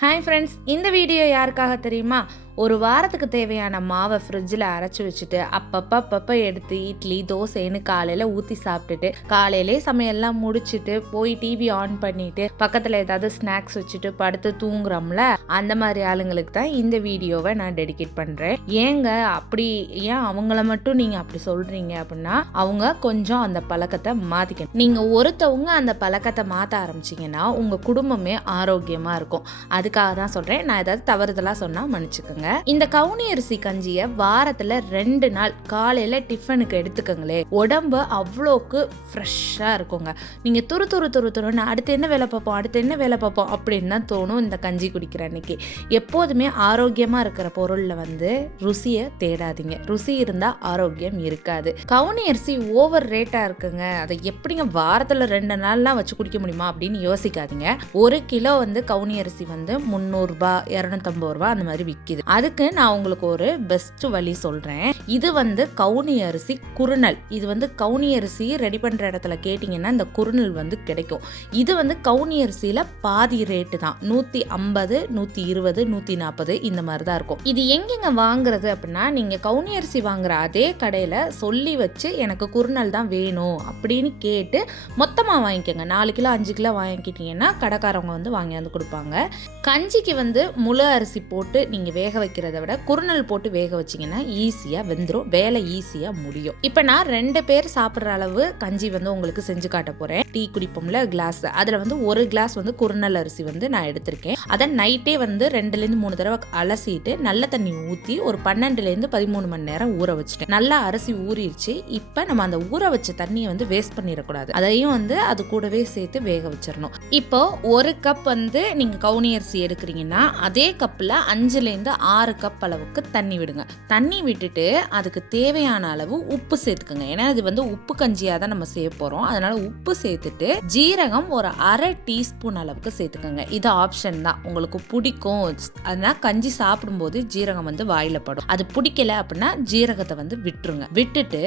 Hi friends இந்த video யாருக்காக தெரியுமா? ஒரு வாரத்துக்கு தேவையான மாவை ஃப்ரிட்ஜில் அரைச்சி வச்சுட்டு அப்பப்போ அப்பப்போ எடுத்து இட்லி தோசைன்னு காலையில் ஊற்றி சாப்பிட்டுட்டு காலையிலே சமையல்லாம் முடிச்சுட்டு போய் டிவி ஆன் பண்ணிட்டு பக்கத்தில் ஏதாவது ஸ்நாக்ஸ் வச்சுட்டு படுத்து தூங்குறோம்ல அந்த மாதிரி ஆளுங்களுக்கு தான் இந்த வீடியோவை நான் டெடிகேட் பண்ணுறேன் ஏங்க அப்படி ஏன் அவங்கள மட்டும் நீங்கள் அப்படி சொல்கிறீங்க அப்படின்னா அவங்க கொஞ்சம் அந்த பழக்கத்தை மாற்றிக்கணும் நீங்கள் ஒருத்தவங்க அந்த பழக்கத்தை மாற்ற ஆரம்பிச்சிங்கன்னா உங்கள் குடும்பமே ஆரோக்கியமாக இருக்கும். அதுக்காக தான் சொல்கிறேன் நான் ஏதாவது தவறுதலாக சொன்னால் மன்னிச்சுக்கோங்க. இந்த கவுனி அரிசி கஞ்சியை வாரத்தில் ரெண்டு நாள் காலையில் டிஃபனுக்கு எடுத்துக்கோங்களே. உடம்பு அவ்வளோக்கு ஃப்ரெஷ்ஷாக இருக்குங்க. நீங்கள் துரு துரு துரு துருன்னு அடுத்து என்ன வேலை பார்ப்போம் அடுத்து என்ன வேலை பார்ப்போம் அப்படின்னு தான் தோணும் இந்த கஞ்சி குடிக்கிற அன்னைக்கு. எப்போதுமே ஆரோக்கியமாக இருக்கிற பொருளில் வந்து ருசியை தேடாதீங்க. ருசி இருந்தால் ஆரோக்கியம் இருக்காது. கவுனி அரிசி ஓவர் ரேட்டாக இருக்குங்க. அதை எப்படிங்க வாரத்தில் ரெண்டு நாள்லாம் வச்சு குடிக்க முடியுமா அப்படின்னு யோசிக்காதீங்க. ஒரு கிலோ வந்து கவுனி அரிசி வந்து முந்நூறுரூபா இரநூத்தம்பது ரூபா அந்த மாதிரி விற்கிது அதுக்கு நான் உங்களுக்கு ஒரு பெஸ்ட் வழி சொல்கிறேன் இது வந்து கவுனி அரிசி குறுநல். இது வந்து கவுனி அரிசி ரெடி பண்ணுற இடத்துல கேட்டிங்கன்னா இந்த குறுநல் வந்து கிடைக்கும். இது வந்து கவுனி அரிசியில் பாதி ரேட்டு தான். நூற்றி ஐம்பது நூற்றி இருபது நூற்றி நாற்பது இந்த மாதிரி தான் இருக்கும். இது எங்கெங்க வாங்குறது அப்படின்னா நீங்கள் கவுனி அரிசி வாங்குற அதே கடையில் சொல்லி வச்சு எனக்கு குறுநல் தான் வேணும் அப்படின்னு கேட்டு மொத்தமாக வாங்கிக்கோங்க. நாலு கிலோ அஞ்சு கிலோ வாங்கிக்கிட்டீங்கன்னா கடைக்காரவங்க வந்து வாங்கி வந்து கொடுப்பாங்க. கஞ்சிக்கு வந்து முழு அரிசி போட்டு நீங்கள் வேக வைக்கிறத விட குறுநல் போட்டு வேக வச்சிங்கன்னா ஈஸியாக வெந்துடும் வேலை ஈஸியாக முடியும். இப்போ நான் ரெண்டு பேர் சாப்பிட்ற அளவு கஞ்சி வந்து உங்களுக்கு செஞ்சு காட்ட போகிறேன் டீ குடிப்போம்ல கிளாஸ் அதில் வந்து ஒரு கிளாஸ் வந்து குறுநல் அரிசி வந்து நான் எடுத்திருக்கேன். அதை நைட்டே வந்து ரெண்டுலேருந்து மூணு தடவை அலசிட்டு நல்ல தண்ணி ஊற்றி ஒரு பன்னெண்டுலேருந்து பதிமூணு மணி நேரம் ஊற வச்சுட்டேன். நல்லா அரிசி ஊறிடுச்சு. இப்போ நம்ம அந்த ஊற வச்ச தண்ணியை வந்து வேஸ்ட் பண்ணிடக்கூடாது. அதையும் வந்து அது கூடவே சேர்த்து வேக வச்சிடணும் இப்போ ஒரு கப் வந்து நீங்கள் கவுனி அரிசி எடுக்கிறீங்கன்னா அதே கப்பில் அஞ்சுலேருந்து ஆறு கப் அளவுக்கு தண்ணி விடுங்க. தண்ணி விட்டுட்டு அதுக்கு தேவையான அளவு உப்பு சேர்த்துக்குங்க. ஏன்னா இது வந்து உப்பு கஞ்சியாக தான் நம்ம செய்ய போகிறோம் அதனால உப்பு சேர்த்துட்டு ஜீரகம் ஒரு அரை டீஸ்பூன் அளவுக்கு சேர்த்துக்கோங்க. இது ஆப்ஷன் தான். உங்களுக்கு பிடிக்கும். அதனால் கஞ்சி சாப்பிடும்போது ஜீரகம் வந்து வாயில் படும். அது பிடிக்கல அப்படின்னா ஜீரகத்தை வந்து விட்டுருங்க. விட்டுட்டு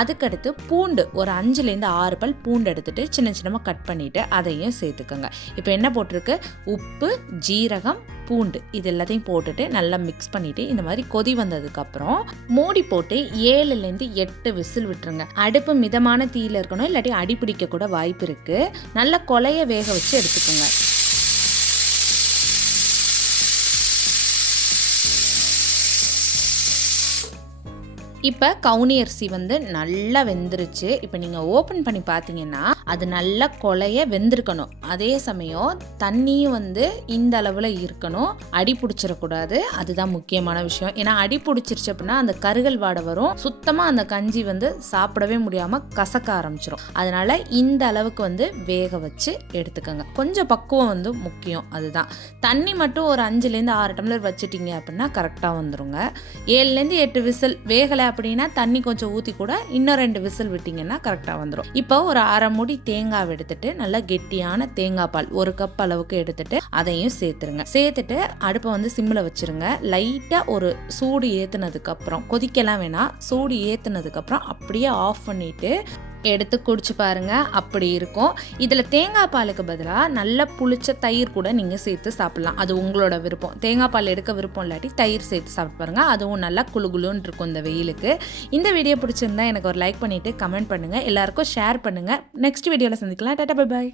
அதுக்கடுத்து பூண்டு ஒரு அஞ்சுலேருந்து ஆறு பல் பூண்டு எடுத்துட்டு சின்ன சின்னமாக கட் பண்ணிட்டு அதையும் சேர்த்துக்கோங்க. இப்போ என்ன போட்டிருக்கு? உப்பு ஜீரகம் பூண்டு இது எல்லாத்தையும் போட்டுட்டு நல்லா மிக்ஸ் பண்ணிட்டு இந்த மாதிரி கொதி வந்ததுக்கப்புறம் மூடி போட்டு ஏழுலேருந்து எட்டு விசில் விட்டுருங்க. அடுப்பு மிதமான தீயில் இருக்கணும் இல்லாட்டி அடிப்பிடிக்க கூட வாய்ப்பு இருக்குது நல்லா கொலைய வேக வச்சு எடுத்துக்கோங்க. இப்போ கவுனி அரிசி வந்து நல்லா வெந்துருச்சு. இப்போ நீங்கள் ஓப்பன் பண்ணி பார்த்தீங்கன்னா அது நல்லா கொலைய வெந்திருக்கணும். அதே சமயம் தண்ணியும் வந்து இந்த அளவில் இருக்கணும். அடி பிடிச்சிடக்கூடாது. அதுதான் முக்கியமான விஷயம். ஏன்னா அடி பிடிச்சிருச்சு அப்படின்னா அந்த கருகல் வாடை வரும். சுத்தமாக அந்த கஞ்சி வந்து சாப்பிடவே முடியாமல் கசக்க ஆரம்பிச்சிடும் அதனால் இந்த அளவுக்கு வந்து வேக வச்சு எடுத்துக்கோங்க. கொஞ்சம் பக்குவம் வந்து முக்கியம். அதுதான். தண்ணி மட்டும் ஒரு அஞ்சுலேருந்து ஆறு டம்ளர் வச்சுட்டீங்க அப்படின்னா கரெக்டாக வந்துருங்க. ஏழுலேருந்து எட்டு விசில். வேகலை அப்படின்னா தண்ணி கொஞ்சம் ஊற்றி கூட இன்னும் ரெண்டு விசில் விட்டிங்கன்னா கரெக்டாக வந்துடும் இப்போ ஒரு அரை முடி தேங்காய் எடுத்துட்டு நல்லா கெட்டியான தேங்காய் பால் ஒரு கப் அளவுக்கு எடுத்துட்டு அதையும் சேர்த்துருங்க. சேர்த்துட்டு அடுப்பை வந்து சிம்மில் வச்சுருங்க. லைட்டாக ஒரு சூடு ஏற்றுனதுக்கப்புறம் கொதிக்கலாம் வேணாம். சூடு ஏற்றுனதுக்கப்புறம் அப்படியே ஆஃப் பண்ணிவிட்டு எடுத்து குடிச்சு பாருங்க. அப்படி இருக்கும். இதில் தேங்காய் பாலுக்கு பதிலாக நல்ல புளிச்ச தயிர் கூட நீங்கள் சேர்த்து சாப்பிட்லாம். அது உங்களோட விருப்பம். தேங்காய் பால் எடுக்க விருப்பம் இல்லாட்டி தயிர் சேர்த்து சாப்பிட்டு பாருங்க. அதுவும் நல்லா குழுகுலுன்னு இருக்கும் இந்த வெயிலுக்கு. இந்த வீடியோ பிடிச்சிருந்தா எனக்கு ஒரு லைக் பண்ணிவிட்டு கமெண்ட் பண்ணுங்கள் எல்லாருக்கும் ஷேர் பண்ணுங்கள் நெக்ஸ்ட் வீடியோவில் சந்திக்கலாம். Tata bye bye